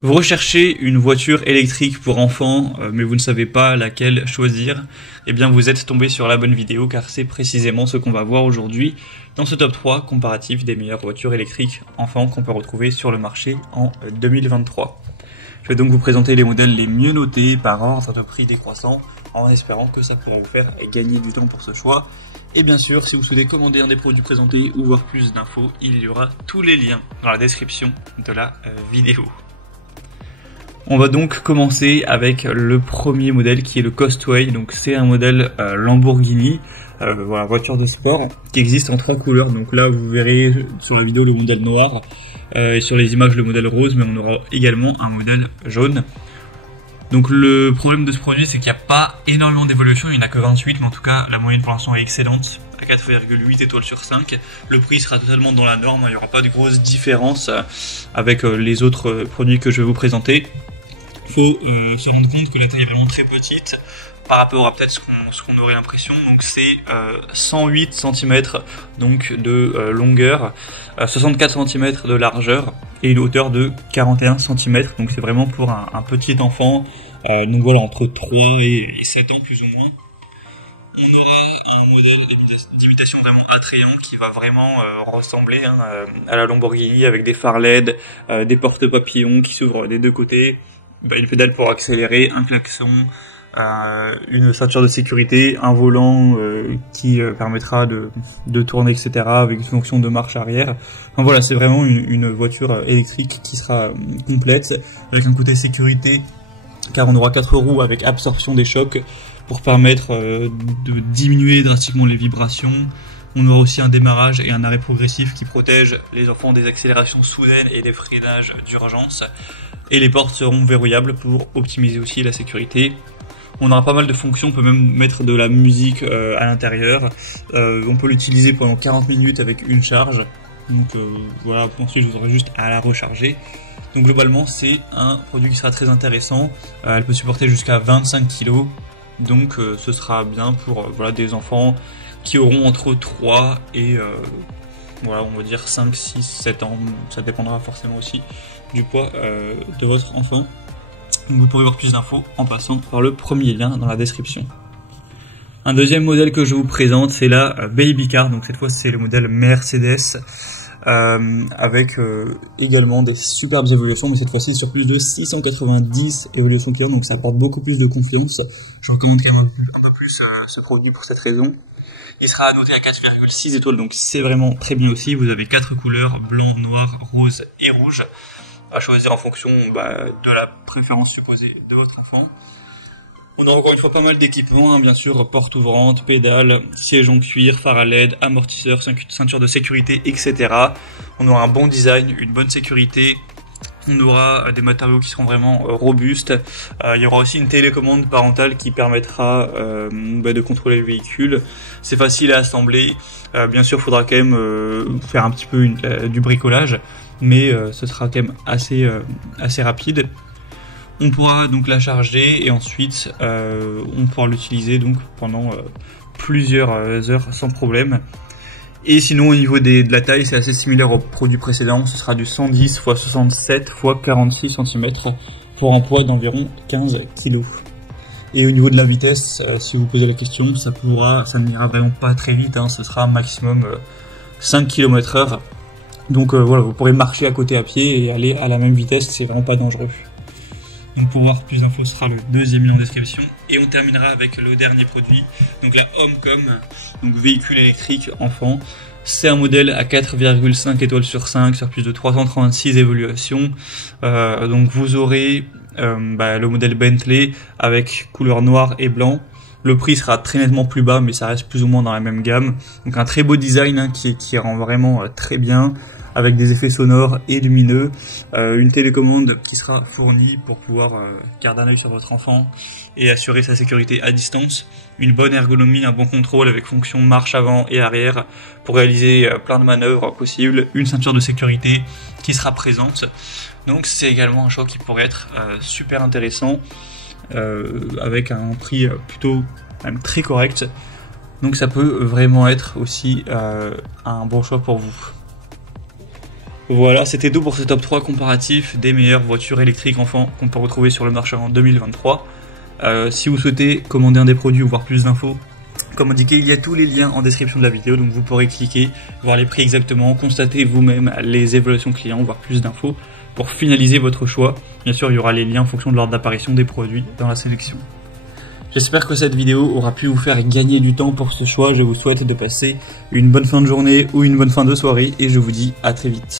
Vous recherchez une voiture électrique pour enfants, mais vous ne savez pas laquelle choisir, eh bien vous êtes tombé sur la bonne vidéo car c'est précisément ce qu'on va voir aujourd'hui dans ce top 3 comparatif des meilleures voitures électriques enfants qu'on peut retrouver sur le marché en 2023. Je vais donc vous présenter les modèles les mieux notés par ordre de prix décroissant en espérant que ça pourra vous faire gagner du temps pour ce choix. Et bien sûr, si vous souhaitez commander un des produits présentés ou voir plus d'infos, il y aura tous les liens dans la description de la vidéo. On va donc commencer avec le premier modèle qui est le Costway. Donc c'est un modèle Lamborghini, voilà, voiture de sport qui existe en 3 couleurs. Donc là vous verrez sur la vidéo le modèle noir et sur les images le modèle rose, mais on aura également un modèle jaune. Donc le problème de ce produit, c'est qu'il n'y a pas énormément d'évolution, il n'y en a que 28, mais en tout cas la moyenne pour l'instant est excellente, à 4,8 étoiles sur 5. Le prix sera totalement dans la norme, il n'y aura pas de grosse différence avec les autres produits que je vais vous présenter. Il faut se rendre compte que la taille est vraiment très petite par rapport à peut-être ce qu'on aurait l'impression. Donc c'est 108 cm donc de longueur, 64 cm de largeur et une hauteur de 41 cm. Donc c'est vraiment pour un petit enfant, donc voilà, entre 3 et 7 ans plus ou moins. On aura un modèle d'imitation vraiment attrayant qui va vraiment ressembler à la Lamborghini, avec des phares LED, des porte-papillons qui s'ouvrent des deux côtés, une pédale pour accélérer, un klaxon, une ceinture de sécurité, un volant qui permettra de tourner, etc., avec une fonction de marche arrière. Enfin voilà, c'est vraiment une voiture électrique qui sera complète, avec un côté sécurité, car on aura 4 roues avec absorption des chocs pour permettre de diminuer drastiquement les vibrations. On aura aussi un démarrage et un arrêt progressif qui protègent les enfants des accélérations soudaines et des freinages d'urgence. Et les portes seront verrouillables pour optimiser aussi la sécurité. On aura pas mal de fonctions, on peut même mettre de la musique à l'intérieur. On peut l'utiliser pendant 40 minutes avec une charge. Donc voilà, ensuite vous aurez juste à la recharger. Donc globalement c'est un produit qui sera très intéressant. Elle peut supporter jusqu'à 25 kg. Donc ce sera bien pour voilà, des enfants qui auront entre 3 et voilà, on va dire 5, 6, 7 ans. Ça dépendra forcément aussi du poids de votre enfant. Donc vous pourrez voir plus d'infos en passant par le premier lien dans la description. Un deuxième modèle que je vous présente, c'est la Baby Car. Donc cette fois c'est le modèle Mercedes avec également des superbes évolutions, mais cette fois-ci sur plus de 690 évolutions clients, donc ça apporte beaucoup plus de confiance. Je recommande quand même un peu plus ce produit pour cette raison. Il sera noté à 4,6 étoiles, donc c'est vraiment très bien aussi. Vous avez 4 couleurs, blanc, noir, rose et rouge, à choisir en fonction de la préférence supposée de votre enfant. On aura encore une fois pas mal d'équipements, bien sûr, porte ouvrante, pédale, siège en cuir, phare à LED, amortisseur, ceinture de sécurité, etc. On aura un bon design, une bonne sécurité. On aura des matériaux qui seront vraiment robustes. Il y aura aussi une télécommande parentale qui permettra de contrôler le véhicule. C'est facile à assembler. Bien sûr, il faudra quand même faire un petit peu du bricolage, mais ce sera quand même assez rapide. On pourra donc la charger et ensuite on pourra l'utiliser donc pendant plusieurs heures sans problème. Et sinon au niveau de la taille, c'est assez similaire au produit précédent, ce sera du 110 x 67 x 46 cm pour un poids d'environ 15 kg. Et au niveau de la vitesse, si vous posez la question, ça n'ira vraiment pas très vite, ce sera maximum 5 km/h. Donc voilà, vous pourrez marcher à côté à pied et aller à la même vitesse, c'est vraiment pas dangereux. Donc pour voir plus d'infos, ce sera le deuxième lien en description. Et on terminera avec le dernier produit, donc la Homecom, donc véhicule électrique enfant. C'est un modèle à 4,5 étoiles sur 5 sur plus de 336 évaluations. Donc vous aurez le modèle Bentley avec couleur noire et blanc. Le prix sera très nettement plus bas, mais ça reste plus ou moins dans la même gamme. Donc un très beau design qui rend vraiment très bien, avec des effets sonores et lumineux, une télécommande qui sera fournie pour pouvoir garder un œil sur votre enfant et assurer sa sécurité à distance, une bonne ergonomie, un bon contrôle avec fonction marche avant et arrière pour réaliser plein de manœuvres possibles, une ceinture de sécurité qui sera présente. Donc c'est également un choix qui pourrait être super intéressant, avec un prix plutôt même très correct. Donc ça peut vraiment être aussi un bon choix pour vous. Voilà, c'était tout pour ce top 3 comparatif des meilleures voitures électriques enfants qu'on peut retrouver sur le marché en 2023. Si vous souhaitez commander un des produits ou voir plus d'infos, comme indiqué, il y a tous les liens en description de la vidéo, donc vous pourrez cliquer, voir les prix exactement, constater vous-même les évaluations clients, voir plus d'infos pour finaliser votre choix. Bien sûr, il y aura les liens en fonction de l'ordre d'apparition des produits dans la sélection. J'espère que cette vidéo aura pu vous faire gagner du temps pour ce choix. Je vous souhaite de passer une bonne fin de journée ou une bonne fin de soirée et je vous dis à très vite.